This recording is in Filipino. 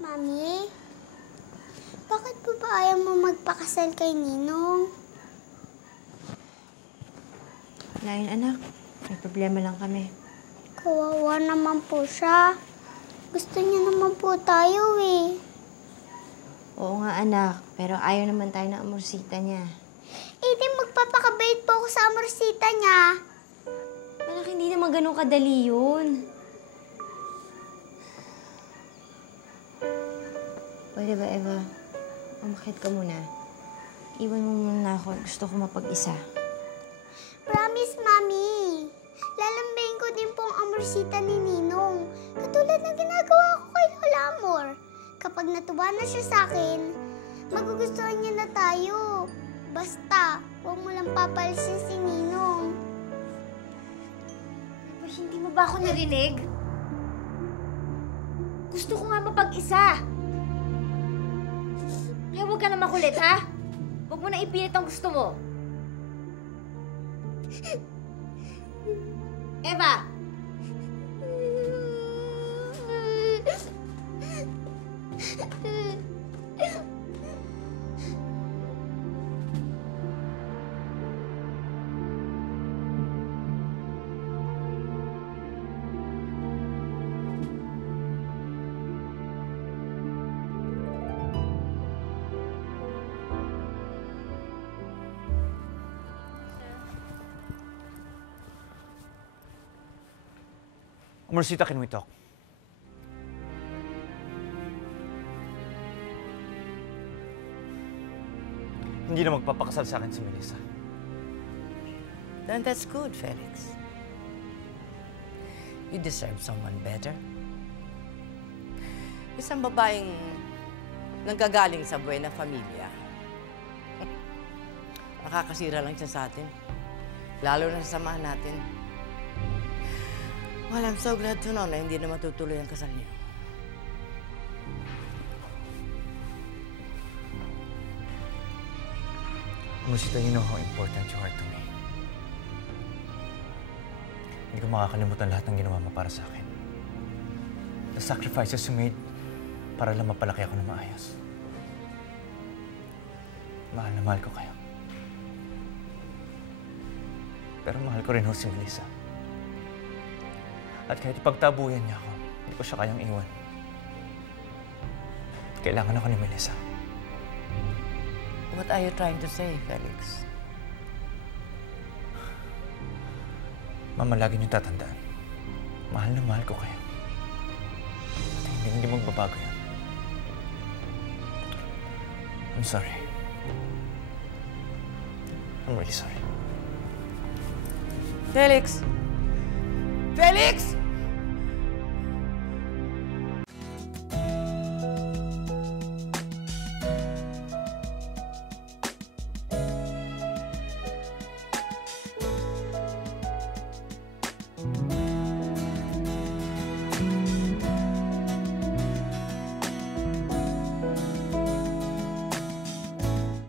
Mami, bakit po ba ayaw mo magpakasal kay Ninong? Wala yun, anak. May problema lang kami. Kawawa naman po siya. Gusto niya naman po tayo eh. Oo nga, anak. Pero ayaw naman tayo ng amorsita niya. Eh di magpapakabait po ako sa amorsita niya. Anak, hindi naman ganun kadali yun. Pwede ba, Eva? Umakit ka muna. Iwan mo muna ako. Gusto ko mapag-isa. Promise, Mami. Lalambayin ko din po ang amorsita ni Ninong. Katulad ng ginagawa ko kay Lola Amor. Kapag natuwa na siya sa akin, magugustuhan niya na tayo. Basta, huwag mo lang papalisin si Ninong. Eva, hindi mo ba ako narinig? Gusto ko nga mapag-isa. Kaya huwag ka na makulit, ha? Huwag mo na ipilit ang gusto mo. Eva! Amorsita, can we talk? Hindi na magpapakasal sa akin si Melissa. Then that's good, Felix. You deserve someone better. Isang babaeng nanggagaling sa buena familia. Nakakasira lang siya sa atin. Lalo na sa samahan natin. Well, I'm so glad to know na hindi na matutuloy ang kasal niyo. Amorsita, you know how important you are to me. Hindi ko makakalimutan lahat ng ginawa mo para sa akin. The sacrifices you made para lang mapalaki ako ng maayos. Mahal na mahal ko kayo. Pero mahal ko rin ho si Melissa. At kahit ipagtabuyan niya ako, hindi ko siya kayang iwan. Kailangan ako ni Melissa. What are you trying to say, Felix? Mama, lagi niyo tatandaan. Mahal na mahal ko kayo. At hindi magbabago yan. I'm sorry. I'm really sorry. Felix! Felix!